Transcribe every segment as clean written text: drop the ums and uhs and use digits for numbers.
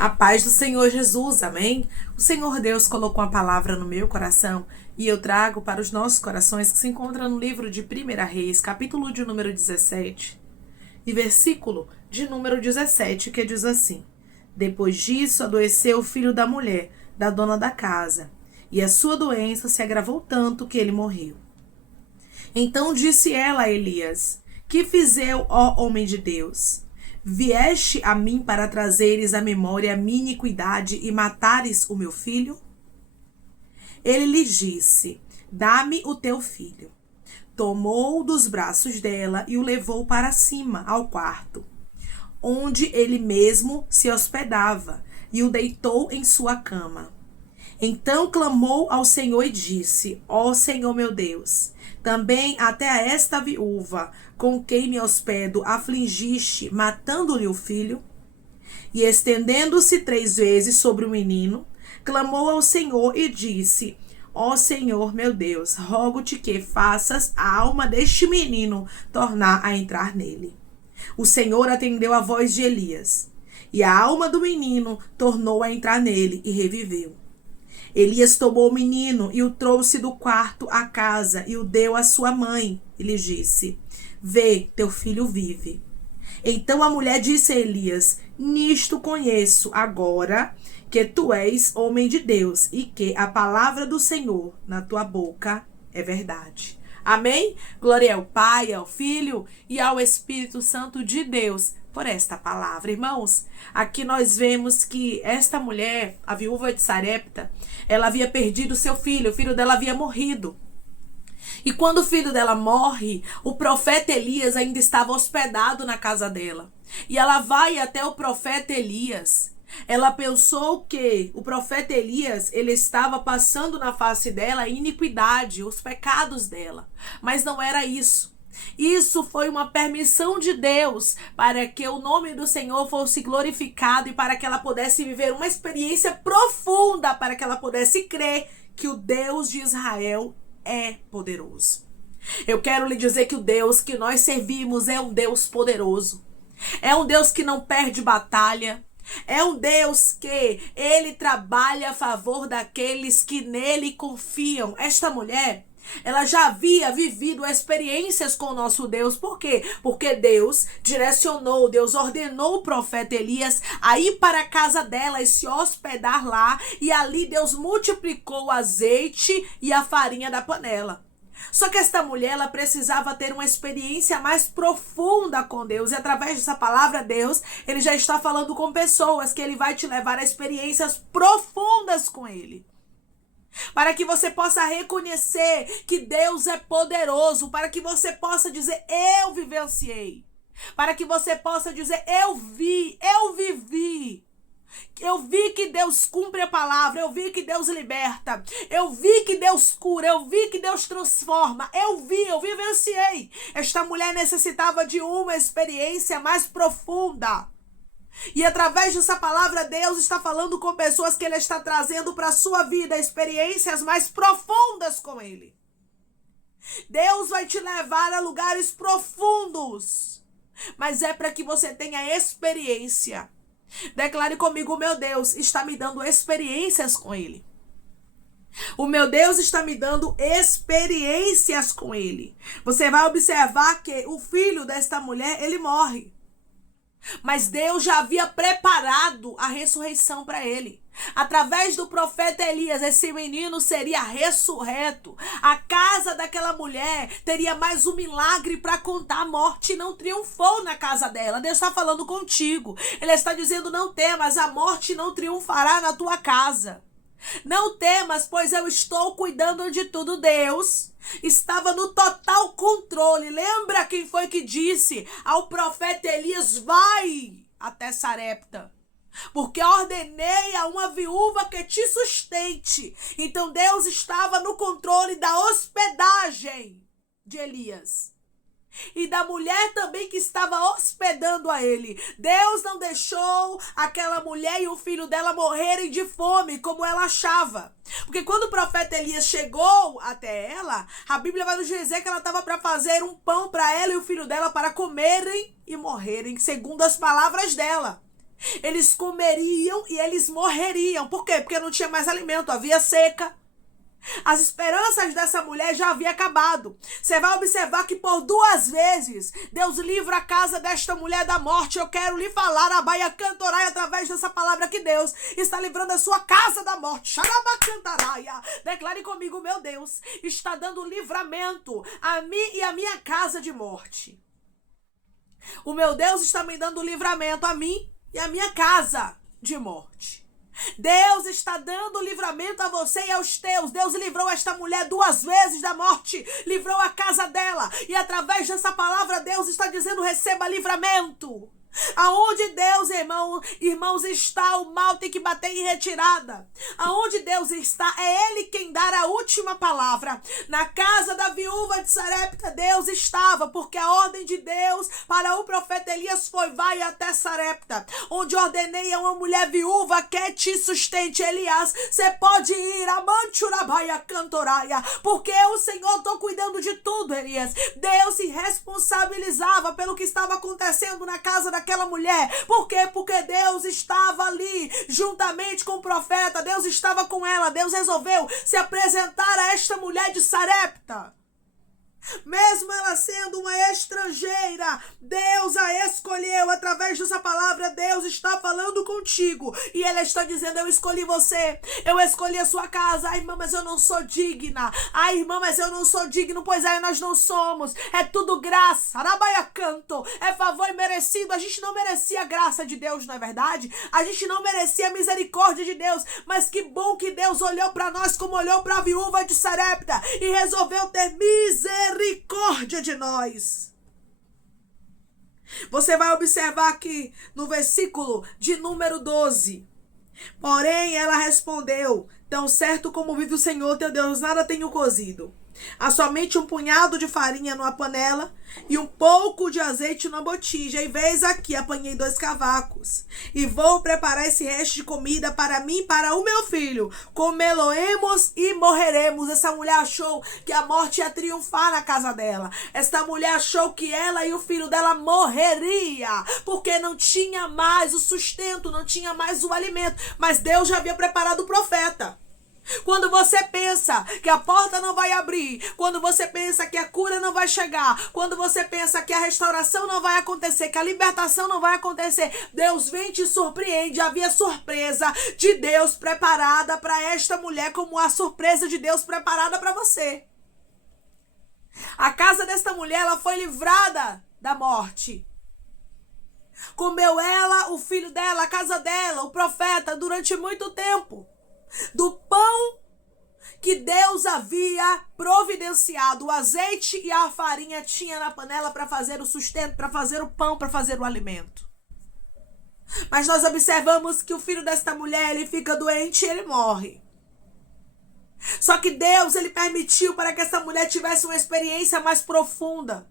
A paz do Senhor Jesus, amém? O Senhor Deus colocou uma palavra no meu coração e eu trago para os nossos corações que se encontra no livro de 1 Reis, capítulo de número 17 e versículo de número 17, que diz assim: Depois disso adoeceu o filho da mulher, da dona da casa, e a sua doença se agravou tanto que ele morreu. Então disse ela a Elias: Que fiz eu, ó homem de Deus? Vieste a mim para trazeres à memória a minha iniquidade e matares o meu filho? Ele lhe disse: Dá-me o teu filho. Tomou dos braços dela e o levou para cima, ao quarto, onde ele mesmo se hospedava, e o deitou em sua cama. Então clamou ao Senhor e disse: Ó Senhor meu Deus, também até a esta viúva, com quem me hospedo, afligiste, matando-lhe o filho? E estendendo-se 3 vezes sobre o menino, clamou ao Senhor e disse: Ó Senhor meu Deus, rogo-te que faças a alma deste menino tornar a entrar nele. O Senhor atendeu a voz de Elias, e a alma do menino tornou a entrar nele e reviveu. Elias tomou o menino e o trouxe do quarto à casa e o deu à sua mãe e lhe disse: Vê, teu filho vive. Então a mulher disse a Elias: Nisto conheço agora que tu és homem de Deus e que a palavra do Senhor na tua boca é verdade. Amém? Glória ao Pai, ao Filho e ao Espírito Santo de Deus por esta palavra. Irmãos, aqui nós vemos que esta mulher, a viúva de Sarepta, ela havia perdido seu filho, o filho dela havia morrido. E quando o filho dela morre, o profeta Elias ainda estava hospedado na casa dela. E ela vai até o profeta Elias. Ela pensou que o profeta Elias, ele estava passando na face dela a iniquidade, os pecados dela. Mas não era isso. Isso foi uma permissão de Deus para que o nome do Senhor fosse glorificado e para que ela pudesse viver uma experiência profunda, para que ela pudesse crer que o Deus de Israel é poderoso. Eu quero lhe dizer que o Deus que nós servimos é um Deus poderoso. É um Deus que não perde batalha. É um Deus que ele trabalha a favor daqueles que nele confiam. Esta mulher, ela já havia vivido experiências com o nosso Deus. Por quê? Porque Deus direcionou, Deus ordenou o profeta Elias a ir para a casa dela e se hospedar lá. E ali Deus multiplicou o azeite e a farinha da panela. Só que esta mulher, ela precisava ter uma experiência mais profunda com Deus. E através dessa palavra, Deus, ele já está falando com pessoas que ele vai te levar a experiências profundas com ele. Para que você possa reconhecer que Deus é poderoso. Para que você possa dizer: eu vivenciei. Para que você possa dizer: eu vi, eu vivi. Eu vi que Deus cumpre a palavra, eu vi que Deus liberta, eu vi que Deus cura, eu vi que Deus transforma, eu vivenciei. Esta mulher necessitava de uma experiência mais profunda. E através dessa palavra, Deus está falando com pessoas que Ele está trazendo para a sua vida experiências mais profundas com Ele. Deus vai te levar a lugares profundos, mas é para que você tenha experiência. Declare comigo: o meu Deus está me dando experiências com Ele. O meu Deus está me dando experiências com Ele. Você vai observar que o filho desta mulher, ele morre. Mas Deus já havia preparado a ressurreição para ele. Através do profeta Elias, esse menino seria ressurreto. A casa daquela mulher teria mais um milagre para contar. A morte não triunfou na casa dela. Deus está falando contigo. Ele está dizendo: não temas, a morte não triunfará na tua casa. Não temas, pois eu estou cuidando de tudo. Deus estava no total controle. Lembra quem foi que disse ao profeta Elias: vai até Sarepta, porque ordenei a uma viúva que te sustente. Então Deus estava no controle da hospedagem de Elias e da mulher também que estava hospedando a ele. Deus não deixou aquela mulher e o filho dela morrerem de fome, como ela achava. Porque quando o profeta Elias chegou até ela, a Bíblia vai nos dizer que ela estava para fazer um pão para ela e o filho dela para comerem e morrerem, segundo as palavras dela. Eles comeriam e eles morreriam. Por quê? Porque não tinha mais alimento, havia seca. As esperanças dessa mulher já haviam acabado. Você vai observar que por 2 vezes Deus livra a casa desta mulher da morte. Eu quero lhe falar, Abaia Cantoraia, através dessa palavra, que Deus está livrando a sua casa da morte. Xarabacantaraia. Declare comigo, meu Deus está dando livramento a mim e a minha casa de morte. O meu Deus está me dando livramento a mim e a minha casa de morte. Deus está dando livramento a você e aos teus. Deus livrou esta mulher 2 vezes da morte, livrou a casa dela, e através dessa palavra Deus está dizendo: receba livramento. Aonde Deus, irmãos, está, o mal tem que bater em retirada. Aonde Deus está, é Ele quem dá a última palavra. Na casa da viúva de Sarepta, Deus estava, porque a ordem de Deus para o profeta Elias foi: vai até Sarepta, onde ordenei a uma mulher viúva que te sustente. Elias, você pode ir, Amanchurabaia Cantoraia, porque o Senhor está cuidando de tudo, Elias. Deus se responsabilizava pelo que estava acontecendo na casa daquela mulher. Por quê? Porque Deus estava ali juntamente com o profeta. Deus estava com ela. Deus resolveu se apresentar a esta mulher de Sarepta. Mesmo ela sendo uma estrangeira, Deus a escolheu. Através dessa palavra, Deus está falando contigo e Ele está dizendo: eu escolhi você, eu escolhi a sua casa. Ai, irmã, mas eu não sou digna. Ai, irmã, mas eu não sou digno. Pois é, nós não somos. É tudo graça. Arabaia canto. É favor imerecido. A gente não merecia a graça de Deus, não é verdade? A gente não merecia a misericórdia de Deus. Mas que bom que Deus olhou para nós como olhou para a viúva de Sarepta e resolveu ter misericórdia de nós. Você vai observar aqui no versículo de número 12. Porém, ela respondeu: tão certo como vive o Senhor teu Deus, nada tenho cozido. Há somente um punhado de farinha numa panela e um pouco de azeite numa botija. E veis aqui, apanhei 2 cavacos. E vou preparar esse resto de comida para mim e para o meu filho. Comê-lo-emos e morreremos. Essa mulher achou que a morte ia triunfar na casa dela. Esta mulher achou que ela e o filho dela morreria, porque não tinha mais o sustento, não tinha mais o alimento. Mas Deus já havia preparado o profeta. Quando você pensa que a porta não vai abrir, quando você pensa que a cura não vai chegar, quando você pensa que a restauração não vai acontecer, que a libertação não vai acontecer, Deus vem e te surpreende. Havia surpresa de Deus preparada para esta mulher, como a surpresa de Deus preparada para você. A casa desta mulher, ela foi livrada da morte. Comeu ela, o filho dela, a casa dela, o profeta, durante muito tempo. Do pão que Deus havia providenciado, o azeite e a farinha tinha na panela para fazer o sustento, para fazer o pão, para fazer o alimento. Mas nós observamos que o filho desta mulher, ele fica doente e ele morre. Só que Deus, ele permitiu para que essa mulher tivesse uma experiência mais profunda.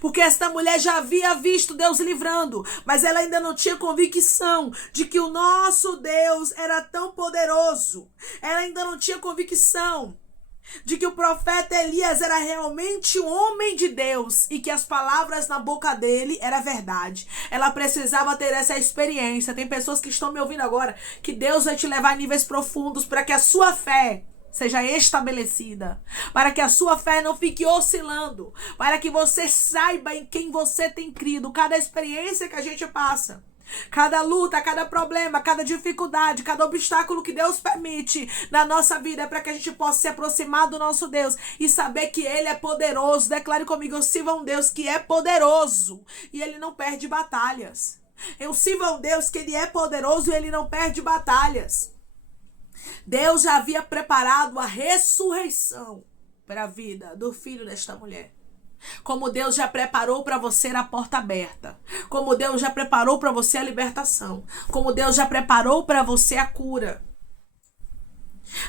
Porque esta mulher já havia visto Deus livrando, mas ela ainda não tinha convicção de que o nosso Deus era tão poderoso. Ela ainda não tinha convicção de que o profeta Elias era realmente um homem de Deus e que as palavras na boca dele era verdade. Ela precisava ter essa experiência. Tem pessoas que estão me ouvindo agora, que Deus vai te levar a níveis profundos para que a sua fé seja estabelecida, para que a sua fé não fique oscilando, para que você saiba em quem você tem crido. Cada experiência que a gente passa, cada luta, cada problema, cada dificuldade, cada obstáculo que Deus permite na nossa vida é para que a gente possa se aproximar do nosso Deus e saber que Ele é poderoso. Declare comigo: eu sirvo a um Deus que é poderoso e Ele não perde batalhas. Eu sirvo a um Deus que Ele é poderoso e Ele não perde batalhas. Deus já havia preparado a ressurreição para a vida do filho desta mulher. Como Deus já preparou para você a porta aberta. Como Deus já preparou para você a libertação. Como Deus já preparou para você a cura.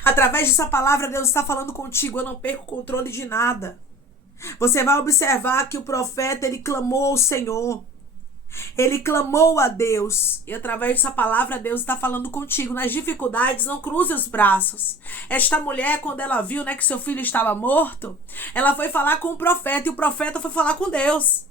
Através dessa palavra, Deus está falando contigo. Eu não perco o controle de nada. Você vai observar que o profeta, ele clamou ao Senhor. Ele clamou a Deus. E através dessa palavra, Deus está falando contigo. Nas dificuldades, não cruze os braços. Esta mulher, quando ela viu, que seu filho estava morto, ela foi falar com o profeta. E o profeta foi falar com Deus.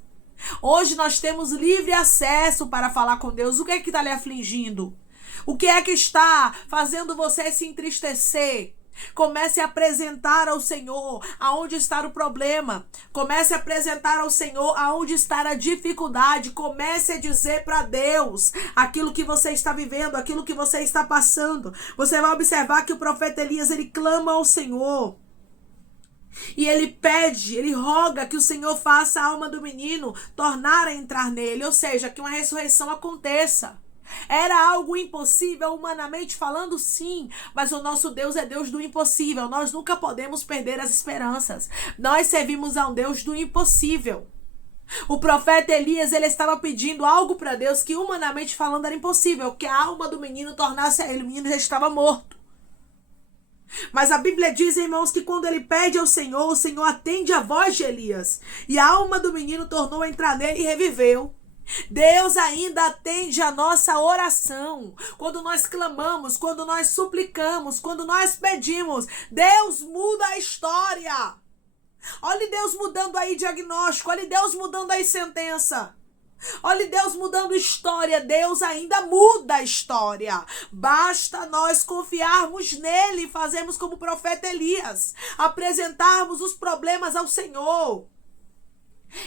Hoje nós temos livre acesso para falar com Deus. O que é que está lhe afligindo? O que é que está fazendo você se entristecer? Comece a apresentar ao Senhor aonde está o problema. Comece a apresentar ao Senhor aonde está a dificuldade. Comece a dizer para Deus aquilo que você está vivendo, aquilo que você está passando. Você vai observar que o profeta Elias, ele clama ao Senhor. E ele pede, ele roga que o Senhor faça a alma do menino tornar a entrar nele. Ou seja, que uma ressurreição aconteça. Era algo impossível, humanamente falando, sim, mas o nosso Deus é Deus do impossível. Nós nunca podemos perder as esperanças. Nós servimos a um Deus do impossível. O profeta Elias, ele estava pedindo algo para Deus que, humanamente falando, era impossível, que a alma do menino tornasse a ele. O menino já estava morto. Mas a Bíblia diz, irmãos, que quando ele pede ao Senhor, o Senhor atende a voz de Elias. E a alma do menino tornou a entrar nele e reviveu. Deus ainda atende a nossa oração. Quando nós clamamos, quando nós suplicamos, quando nós pedimos, Deus muda a história. Olhe Deus mudando aí diagnóstico, olhe Deus mudando aí sentença. Olhe Deus mudando história. Deus ainda muda a história. Basta nós confiarmos nele e fazermos como o profeta Elias, apresentarmos os problemas ao Senhor.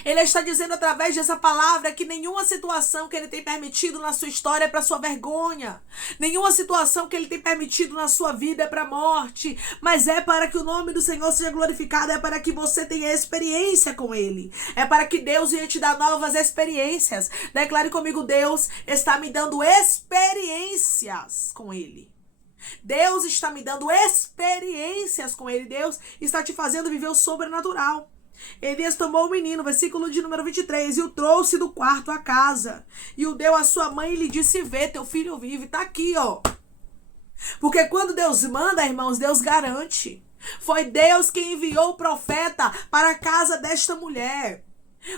Ele está dizendo através dessa palavra que nenhuma situação que ele tem permitido na sua história é para sua vergonha. Nenhuma situação que ele tem permitido na sua vida é para morte. Mas é para que o nome do Senhor seja glorificado. É para que você tenha experiência com ele. É para que Deus venha te dar novas experiências. Declare comigo: Deus está me dando experiências com ele. Deus está me dando experiências com ele. Deus está te fazendo viver o sobrenatural. Elias tomou o menino, versículo de número 23, e o trouxe do quarto à casa, e o deu à sua mãe e lhe disse: vê, teu filho vive. Tá aqui, ó. Porque quando Deus manda, irmãos, Deus garante. Foi Deus quem enviou o profeta para a casa desta mulher.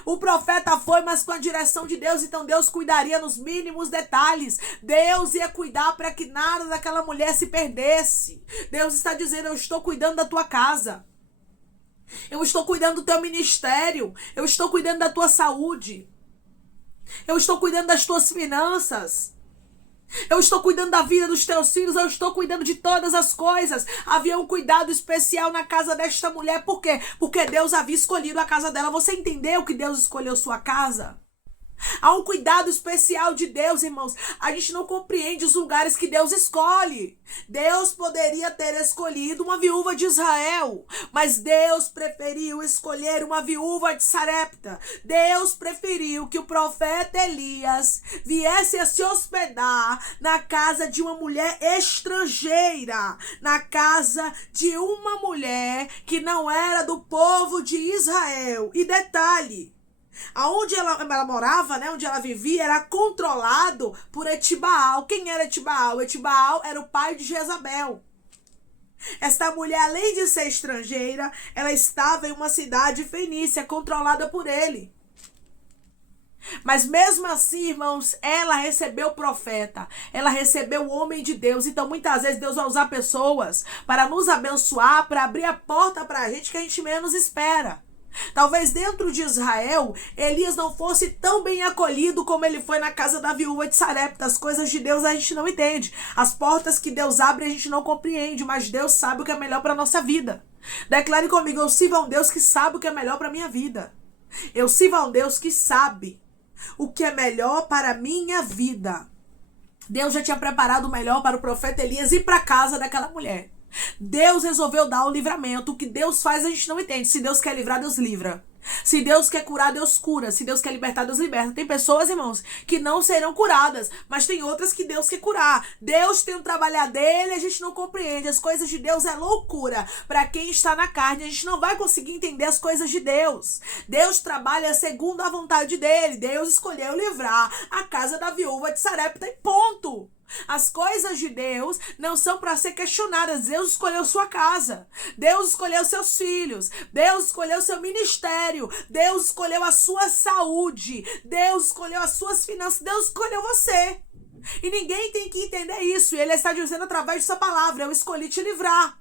O profeta foi, mas com a direção de Deus. Então Deus cuidaria nos mínimos detalhes. Deus ia cuidar para que nada daquela mulher se perdesse. Deus está dizendo: eu estou cuidando da tua casa. Eu estou cuidando do teu ministério. Eu estou cuidando da tua saúde. Eu estou cuidando das tuas finanças. Eu estou cuidando da vida dos teus filhos. Eu estou cuidando de todas as coisas. Havia um cuidado especial na casa desta mulher. Por quê? Porque Deus havia escolhido a casa dela. Você entendeu que Deus escolheu sua casa? Há um cuidado especial de Deus, irmãos. A gente não compreende os lugares que Deus escolhe. Deus poderia ter escolhido uma viúva de Israel, mas Deus preferiu escolher uma viúva de Sarepta. Deus preferiu que o profeta Elias viesse a se hospedar na casa de uma mulher estrangeira, na casa de uma mulher que não era do povo de Israel. E detalhe, aonde ela morava, né, onde ela vivia, era controlado por Etibaal. Quem era Etibaal? Etibaal era o pai de Jezabel. Esta mulher, além de ser estrangeira, ela estava em uma cidade fenícia, controlada por ele. Mas mesmo assim, irmãos, ela recebeu o profeta, ela recebeu o homem de Deus. Então muitas vezes Deus vai usar pessoas para nos abençoar, para abrir a porta para a gente que a gente menos espera. Talvez dentro de Israel, Elias não fosse tão bem acolhido como ele foi na casa da viúva de Sarepta. As coisas de Deus a gente não entende. As portas que Deus abre a gente não compreende, mas Deus sabe o que é melhor para a nossa vida. Declare comigo: eu sirvo a um Deus que sabe o que é melhor para a minha vida. Eu sirvo a um Deus que sabe o que é melhor para a minha vida. Deus já tinha preparado o melhor para o profeta Elias ir para a casa daquela mulher. Deus resolveu dar o livramento. O que Deus faz a gente não entende. Se Deus quer livrar, Deus livra. Se Deus quer curar, Deus cura. Se Deus quer libertar, Deus liberta. Tem pessoas, irmãos, que não serão curadas, mas tem outras que Deus quer curar. Deus tem um trabalhar dele, a gente não compreende. As coisas de Deus é loucura. Para quem está na carne, a gente não vai conseguir entender as coisas de Deus. Deus trabalha segundo a vontade dele. Deus escolheu livrar a casa da viúva de Sarepta e ponto. As coisas de Deus não são para ser questionadas. Deus escolheu sua casa. Deus escolheu seus filhos. Deus escolheu seu ministério. Deus escolheu a sua saúde. Deus escolheu as suas finanças. Deus escolheu você. E ninguém tem que entender isso. E ele está dizendo através dessa palavra: eu escolhi te livrar.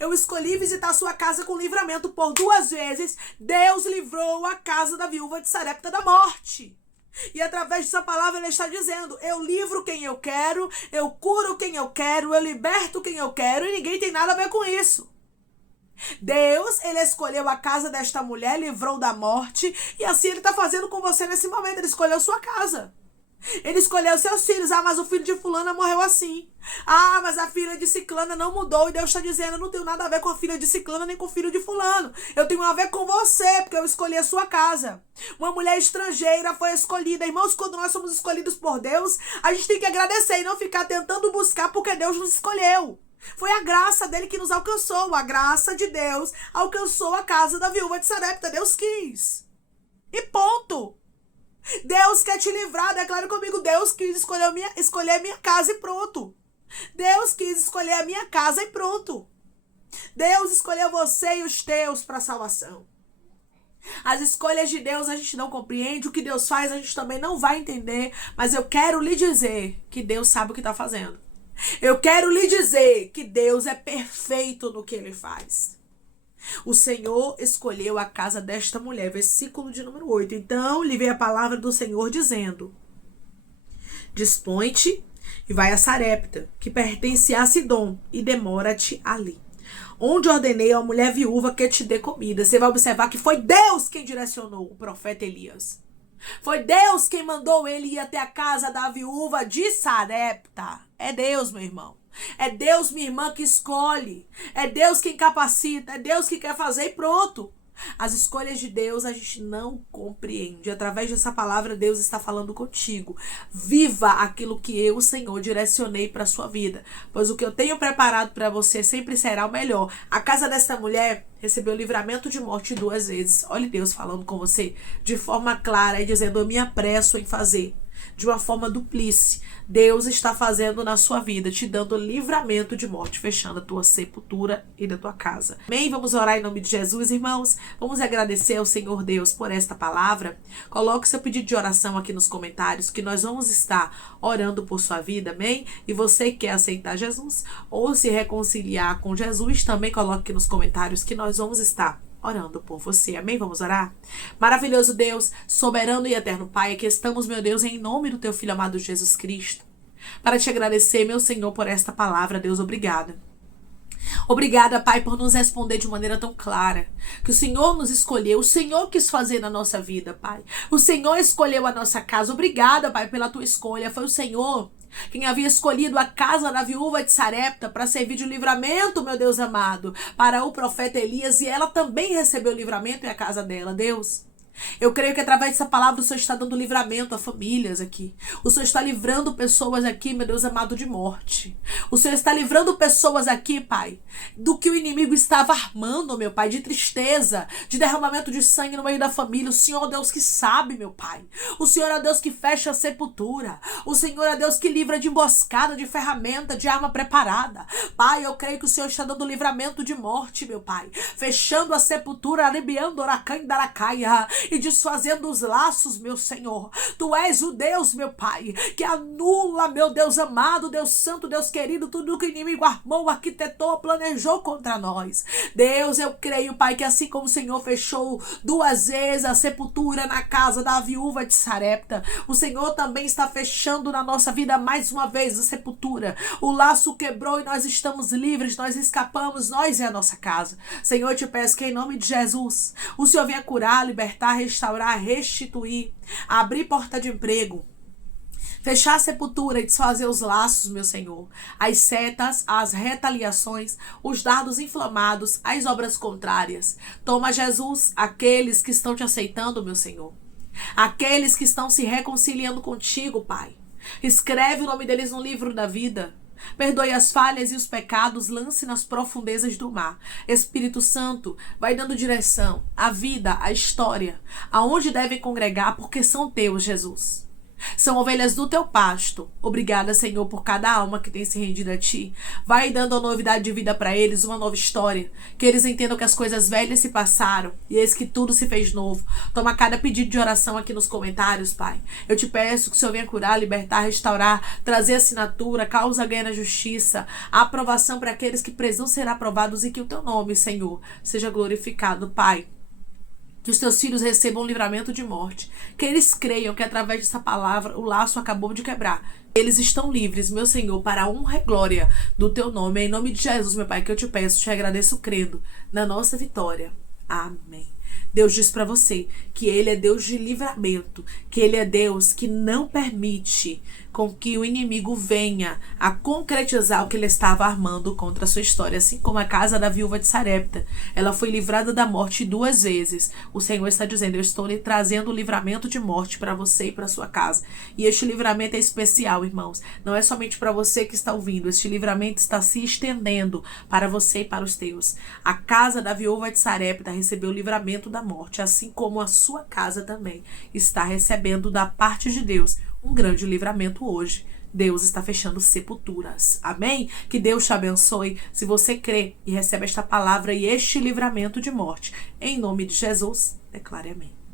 Eu escolhi visitar a sua casa com livramento. Por 2 vezes, Deus livrou a casa da viúva de Sarepta da morte. E através dessa palavra ele está dizendo: eu livro quem eu quero, eu curo quem eu quero, eu liberto quem eu quero, e ninguém tem nada a ver com isso. Deus, ele escolheu a casa desta mulher, livrou da morte, e assim ele está fazendo com você nesse momento. Ele escolheu sua casa. Ele escolheu seus filhos. Ah, mas o filho de fulana morreu assim. Ah, mas a filha de ciclana não mudou. E Deus está dizendo: eu não tenho nada a ver com a filha de ciclana nem com o filho de fulano. Eu tenho a ver com você, porque eu escolhi a sua casa. Uma mulher estrangeira foi escolhida. Irmãos, quando nós somos escolhidos por Deus, a gente tem que agradecer e não ficar tentando buscar porque Deus nos escolheu. Foi a graça dele que nos alcançou. A graça de Deus alcançou a casa da viúva de Sarepta. Deus quis. E ponto. Deus quer te livrar. Declara comigo: Deus quis escolher a minha casa e pronto. Deus quis escolher a minha casa e pronto. Deus escolheu você e os teus para a salvação. As escolhas de Deus a gente não compreende. O que Deus faz a gente também não vai entender. Mas eu quero lhe dizer que Deus sabe o que está fazendo. Eu quero lhe dizer que Deus é perfeito no que ele faz. O Senhor escolheu a casa desta mulher. Versículo de número 8. Então lhe veio a palavra do Senhor dizendo: dispõe-te e vai a Sarepta, que pertence a Sidom, e demora-te ali, onde ordenei a mulher viúva que te dê comida. Você vai observar que foi Deus quem direcionou o profeta Elias. Foi Deus quem mandou ele ir até a casa da viúva de Sarepta. É Deus, meu irmão. É Deus, minha irmã, que escolhe. É Deus quem capacita. É Deus que quer fazer e pronto. As escolhas de Deus a gente não compreende. Através dessa palavra, Deus está falando contigo. Viva aquilo que eu, Senhor, direcionei para a sua vida. Pois o que eu tenho preparado para você sempre será o melhor. A casa dessa mulher recebeu livramento de morte 2 vezes. Olha Deus falando com você de forma clara e dizendo: eu me apresso em fazer. De uma forma duplice, Deus está fazendo na sua vida, te dando livramento de morte, fechando a tua sepultura e da tua casa. Amém? Vamos orar em nome de Jesus, irmãos. Vamos agradecer ao Senhor Deus por esta palavra. Coloque seu pedido de oração aqui nos comentários, que nós vamos estar orando por sua vida, amém? E você que quer aceitar Jesus ou se reconciliar com Jesus, também coloque aqui nos comentários que nós vamos estar orando por você, amém? Vamos orar? Maravilhoso Deus, soberano e eterno Pai, aqui estamos, meu Deus, em nome do teu Filho amado Jesus Cristo, para te agradecer, meu Senhor, por esta palavra. Deus, obrigada. Obrigada, Pai, por nos responder de maneira tão clara, que o Senhor nos escolheu, o Senhor quis fazer na nossa vida, Pai. O Senhor escolheu a nossa casa. Obrigada, Pai, pela tua escolha. Foi o Senhor quem havia escolhido a casa da viúva de Sarepta para servir de livramento, meu Deus amado, para o profeta Elias, e ela também recebeu livramento em a casa dela, Deus. Eu creio que através dessa palavra o Senhor está dando livramento a famílias aqui. O Senhor está livrando pessoas aqui, meu Deus amado, de morte. O Senhor está livrando pessoas aqui, Pai, do que o inimigo estava armando, meu Pai, de tristeza, de derramamento de sangue no meio da família. O Senhor é Deus que sabe, meu Pai. O Senhor é Deus que fecha a sepultura. O Senhor é Deus que livra de emboscada, de ferramenta, de arma preparada. Pai, eu creio que o Senhor está dando livramento de morte, meu Pai, fechando a sepultura, aliviando oracandaracaya e desfazendo os laços, meu Senhor. Tu és o Deus, meu Pai, que anula, meu Deus amado, Deus santo, Deus querido, tudo que o inimigo armou, arquitetou, planejou contra nós. Deus, eu creio, Pai, que assim como o Senhor fechou 2 vezes a sepultura na casa da viúva de Sarepta, o Senhor também está fechando na nossa vida mais uma vez a sepultura. O laço quebrou e nós estamos livres, nós escapamos, nós e a nossa casa. Senhor, eu te peço que em nome de Jesus, o Senhor venha curar, libertar, restaurar, restituir, abrir porta de emprego, fechar a sepultura e desfazer os laços, meu Senhor, as setas, as retaliações, os dardos inflamados, as obras contrárias. Toma, Jesus, aqueles que estão te aceitando, meu Senhor, aqueles que estão se reconciliando contigo, Pai. Escreve o nome deles no livro da vida. Perdoe as falhas e os pecados, lance nas profundezas do mar. Espírito Santo, vai dando direção à vida, à história, aonde devem congregar, porque são teus, Jesus. São ovelhas do teu pasto. Obrigada, Senhor, por cada alma que tem se rendido a ti. Vai dando uma novidade de vida para eles, uma nova história. Que eles entendam que as coisas velhas se passaram e eis que tudo se fez novo. Toma cada pedido de oração aqui nos comentários, Pai. Eu te peço que o Senhor venha curar, libertar, restaurar, trazer assinatura, causa ganha na justiça, a aprovação para aqueles que precisam ser aprovados e que o teu nome, Senhor, seja glorificado, Pai. Que os teus filhos recebam um livramento de morte. Que eles creiam que através dessa palavra o laço acabou de quebrar. Eles estão livres, meu Senhor, para a honra e glória do teu nome. É em nome de Jesus, meu Pai, que eu te peço, te agradeço crendo na nossa vitória. Amém. Deus diz para você que Ele é Deus de livramento, que Ele é Deus que não permite com que o inimigo venha a concretizar o que ele estava armando contra a sua história. Assim como a casa da viúva de Sarepta, ela foi livrada da morte 2 vezes. O Senhor está dizendo, eu estou lhe trazendo o livramento de morte para você e para sua casa. E este livramento é especial, irmãos. Não é somente para você que está ouvindo. Este livramento está se estendendo para você e para os teus. A casa da viúva de Sarepta recebeu o livramento da morte, assim como a sua casa também está recebendo da parte de Deus um grande livramento hoje. Deus está fechando sepulturas. Amém? Que Deus te abençoe. Se você crê e recebe esta palavra e este livramento de morte, em nome de Jesus, declare amém.